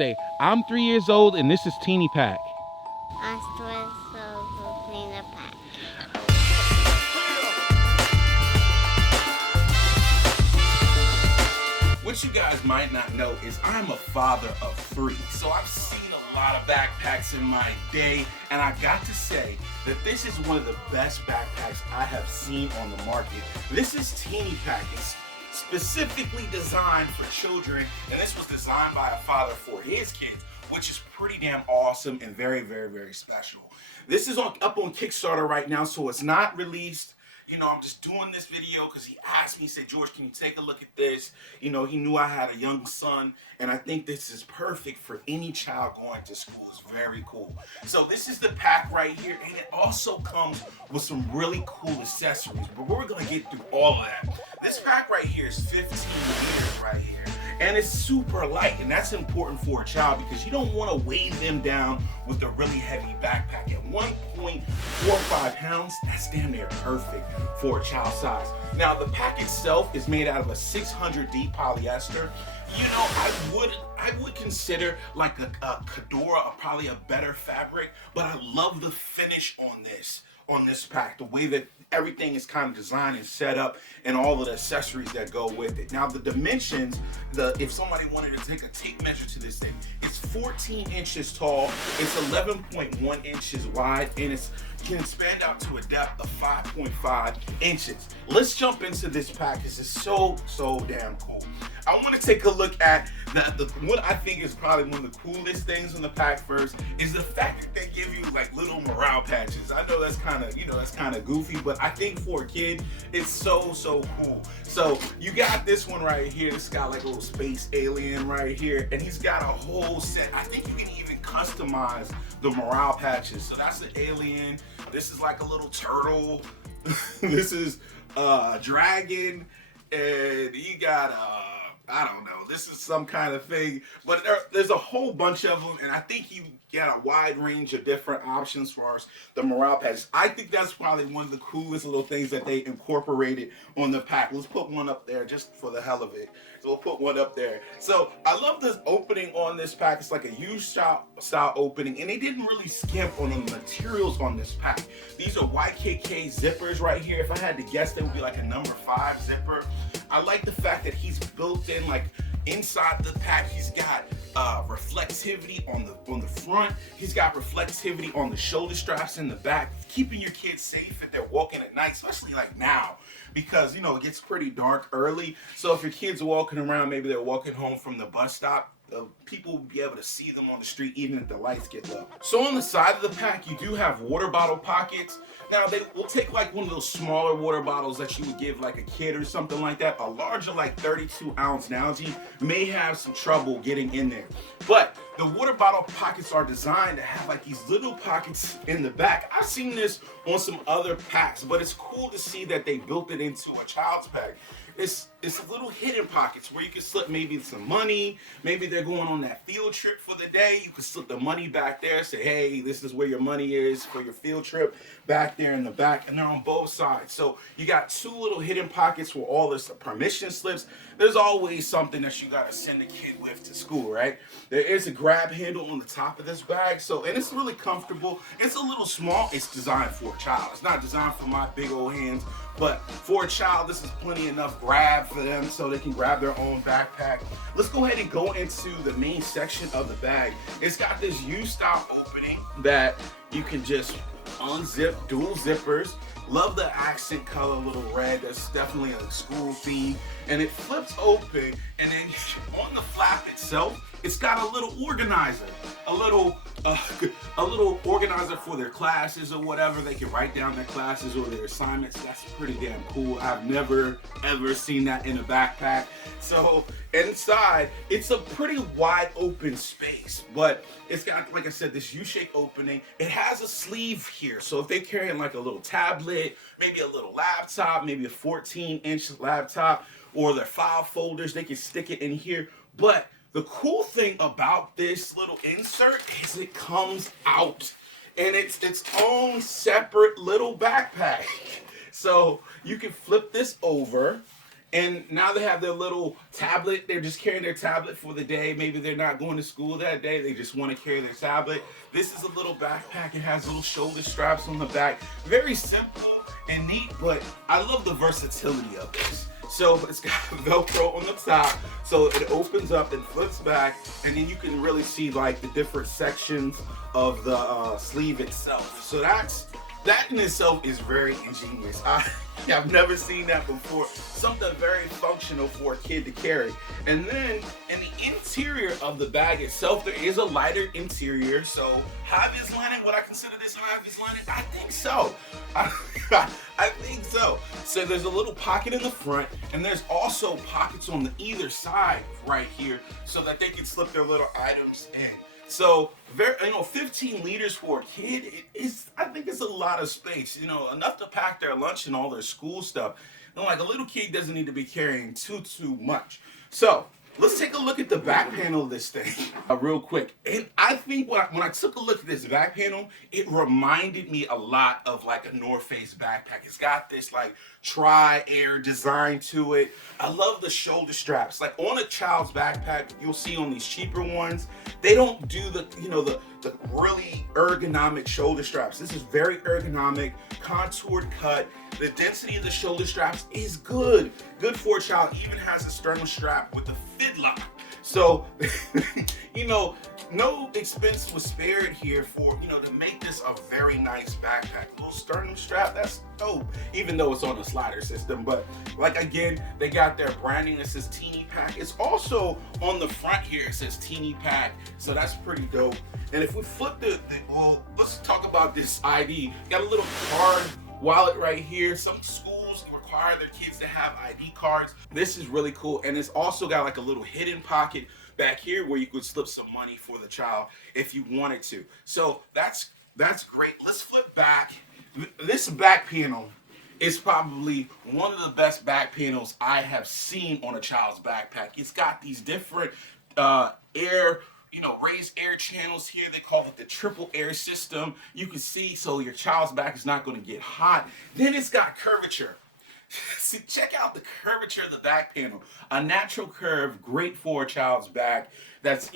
say, I'm 3 years old and this is Tinipak. I'm so Tinipak. What you guys might not know is I'm a father of 3. So I've seen a lot of backpacks in my day, and I got to say that this is one of the best backpacks I have seen on the market. This is Tinipak. It's specifically designed for children, and this was designed by a father for his kids, which is pretty damn awesome and very, very, very special. This is up on Kickstarter right now, so it's not released. You know, I'm just doing this video because he asked me, he said, George, can you take a look at this? You know, he knew I had a young son, and I think this is perfect for any child going to school. It's very cool. So this is the pack right here, and it also comes with some really cool accessories, but we're going to get through all of that. This pack right here is 15 liters right here, and it's super light, and that's important for a child because you don't want to weigh them down with a really heavy backpack. At 1.45 pounds, that's damn near perfect for a child size. Now the pack itself is made out of a 600D polyester. You know, I would consider like a Cadora probably a better fabric, but I love the finish on this pack, the way that everything is kind of designed and set up and all of the accessories that go with it. Now the dimensions, if somebody wanted to take a tape measure to this thing, it's 14 inches tall, it's 11.1 inches wide, and it can expand out to a depth of 5.5 inches. Let's jump into this pack because it's so damn cool. I want to take a look at what I think is probably one of the coolest things on the pack first is the fact that they give you like little morale patches. I know that's kind of goofy, but I think for a kid, it's so cool. So you got this one right here. This got like a little space alien right here, and he's got a whole set. I think you can even customize the morale patches. So that's the alien. This is like a little turtle. This is a dragon, and you got I don't know, this is some kind of thing, but there's a whole bunch of them, and I think you get a wide range of different options as far as the morale patches. I think that's probably one of the coolest little things that they incorporated on the pack. Let's put one up there just for the hell of it. So we'll put one up there. So I love this opening on this pack. It's like a U-style opening, and they didn't really skimp on the materials on this pack. These are YKK zippers right here. If I had to guess, they would be like a number 5 zipper. I like the fact that he's built in, like inside the pack, he's got reflectivity on the front. He's got reflectivity on the shoulder straps in the back, keeping your kids safe if they're walking at night, especially like now, because you know it gets pretty dark early. So if your kids are walking around, maybe they're walking home from the bus stop, people will be able to see them on the street even if the lights get low. So on the side of the pack, you do have water bottle pockets. Now they will take like one of those smaller water bottles that you would give like a kid or something like that. A larger like 32-ounce Nalgene may have some trouble getting in there. But the water bottle pockets are designed to have like these little pockets in the back. I've seen this on some other packs, but it's cool to see that they built it into a child's pack. It's little hidden pockets where you can slip maybe some money. Maybe they're going on that field trip for the day. You can slip the money back there, say, hey, this is where your money is for your field trip, back there in the back, and they're on both sides. So you got 2 little hidden pockets where all this permission slips. There's always something that you gotta send a kid with to school, right? There is a grab handle on the top of this bag, and it's really comfortable. It's a little small. It's designed for a child. It's not designed for my big old hands, but for a child, this is plenty enough grab for them so they can grab their own backpack. Let's go ahead and go into the main section of the bag. It's got this U-style opening that you can just unzip, dual zippers. Love the accent color, little red. That's definitely a school theme. And it flips open, and then on the flap itself, it's got a little organizer, a little organizer for their classes or whatever. They can write down their classes or their assignments. That's pretty damn cool. I've never ever seen that in a backpack. So inside, it's a pretty wide open space, but it's got, like I said, this U-shaped opening. It has a sleeve here, so if they're carrying like a little tablet, maybe a little laptop, maybe a 14-inch laptop, or their file folders, they can stick it in here. But the cool thing about this little insert is it comes out and it's its own separate little backpack. So you can flip this over And now they have their little tablet. They're just carrying their tablet for the day. Maybe they're not going to school that day. They just want to carry their tablet. This is a little backpack. It has little shoulder straps on the back. Very simple and neat, but I love the versatility of this. So it's got Velcro on the top, so it opens up and flips back, and then you can really see like the different sections of the sleeve itself. So that in itself is very ingenious. I've never seen that before. Something very functional for a kid to carry. And then in the interior of the bag itself, there is a lighter interior. So high-vis lining, would I consider this high-vis lining? I think so. I think so. So there's a little pocket in the front, and there's also pockets on the either side right here so that they can slip their little items in. So, 15 liters for a kid, I think it's a lot of space, enough to pack their lunch and all their school stuff. And like a little kid doesn't need to be carrying too much. So, let's take a look at the back panel of this thing real quick. And I think when I took a look at this back panel, it reminded me a lot of like a North Face backpack. It's got this like tri-air design to it. I love the shoulder straps. Like on a child's backpack, you'll see on these cheaper ones, they don't do the really ergonomic shoulder straps. This is very ergonomic, contoured cut. The density of the shoulder straps is good for a child. Even has a sternum strap with a fid lock. So, no expense was spared here for, to make this a very nice backpack. Little sternum strap, that's dope, even though it's on the slider system. But like, again, they got their branding that says Tinipak. It's also on the front here, it says Tinipak. So that's pretty dope. And if we flip well, let's talk about this ID. Got a little card wallet right here. Some schools require their kids to have ID cards. This is really cool. And it's also got like a little hidden pocket back here where you could slip some money for the child if you wanted to. So that's great. Let's flip back. This back panel is probably one of the best back panels I have seen on a child's backpack. It's got these different raised air channels here. They call it the triple air system. You can see, so your child's back is not going to get hot. Then it's got curvature. See, check out the curvature of the back panel. A natural curve, great for a child's back. That's,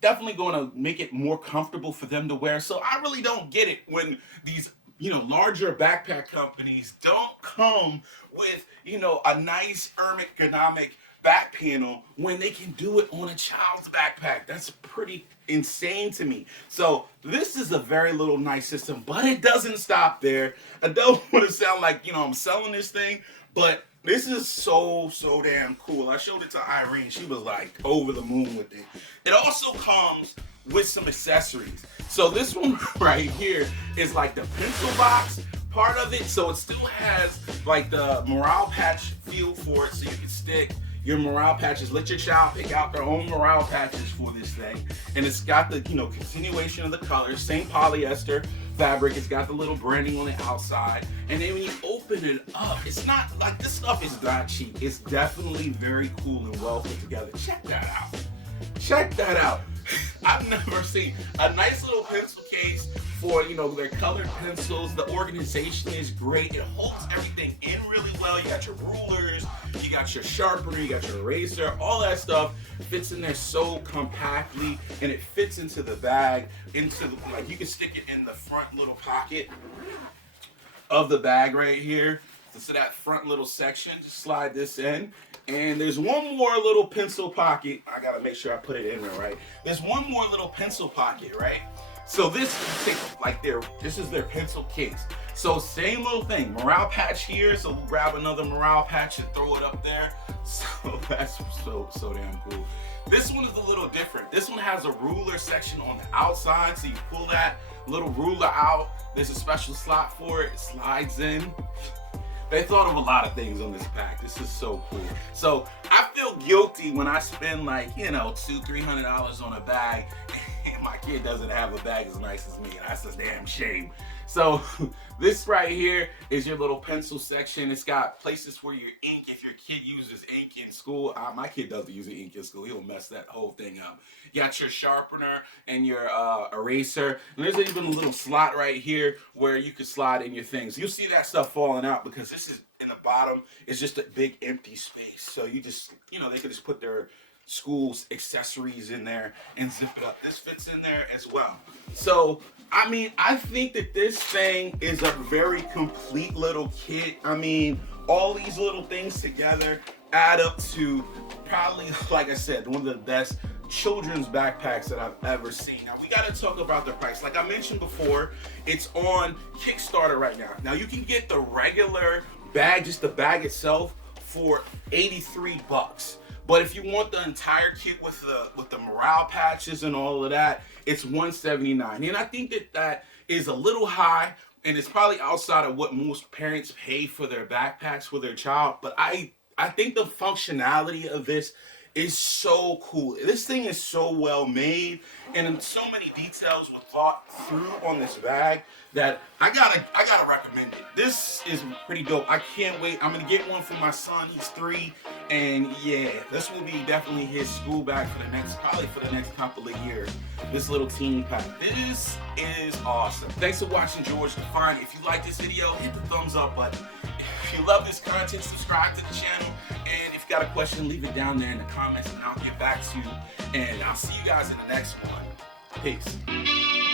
definitely going to make it more comfortable for them to wear. So I really don't get it when these, larger backpack companies don't come with, a nice ergonomic back panel when they can do it on a child's backpack. That's pretty insane to me. So this is a very little nice system, but it doesn't stop there. I don't want to sound like, I'm selling this thing, but this is so damn cool. I showed it to Irene. She was like over the moon with it. It also comes with some accessories. So this one right here is like the pencil box part of it. So it still has like the morale patch feel for it, so you can stick your morale patches. Let your child pick out their own morale patches for this thing. And it's got the, continuation of the colors, same polyester fabric. It's got the little branding on the outside. And then when you open it up, it's not like, this stuff is not cheap. It's definitely very cool and well put together. Check that out. Check that out. I've never seen a nice little pencil case for, their colored pencils. The organization is great. It holds everything in really well. You got your rulers, you got your sharpener, you got your eraser, all that stuff fits in there so compactly, and it fits into the bag, like you can stick it in the front little pocket of the bag right here. So that front little section, just slide this in. And there's one more little pencil pocket. I gotta make sure I put it in there right. There's one more little pencil pocket, right? So this is their pencil case. So same little thing, morale patch here. So we'll grab another morale patch and throw it up there. So that's so damn cool. This one is a little different. This one has a ruler section on the outside. So you pull that little ruler out. There's a special slot for it. It slides in. They thought of a lot of things on this pack. This is so cool. So I feel guilty when I spend like, $200-300 on a bag, and my kid doesn't have a bag as nice as me, and that's a damn shame. So this right here is your little pencil section. It's got places for your ink if your kid uses ink in school. My kid doesn't use ink in school. He'll mess that whole thing up. You got your sharpener and your eraser. And there's even a little slot right here where you can slide in your things. You'll see that stuff falling out because this is in the bottom. It's just a big empty space. So you just, you know, they could just put their school's accessories in there and zip it up. This fits in there as well. So I mean, I think that this thing is a very complete little kit. I mean, all these little things together add up to probably, like I said, one of the best children's backpacks that I've ever seen. Now we got to talk about the price. Like I mentioned before, it's on Kickstarter right now. Now you can get the regular bag, just the bag itself, for $83. But if you want the entire kit with the morale patches and all of that, it's $179. And I think that that is a little high, and it's probably outside of what most parents pay for their backpacks for their child. But I think the functionality of this is so cool. This thing is so well made, and so many details were thought through on this bag that I gotta recommend it. This is pretty dope. I can't wait. I'm gonna get one for my son. He's 3, and yeah, this will be definitely his school bag for the next couple of years. This little Tinipak. This is awesome. Thanks for watching, George Define. If you like this video, hit the thumbs up button. If you love this content, subscribe to the channel. And if you got a question, leave it down there in the comments and I'll get back to you. And I'll see you guys in the next one. Peace.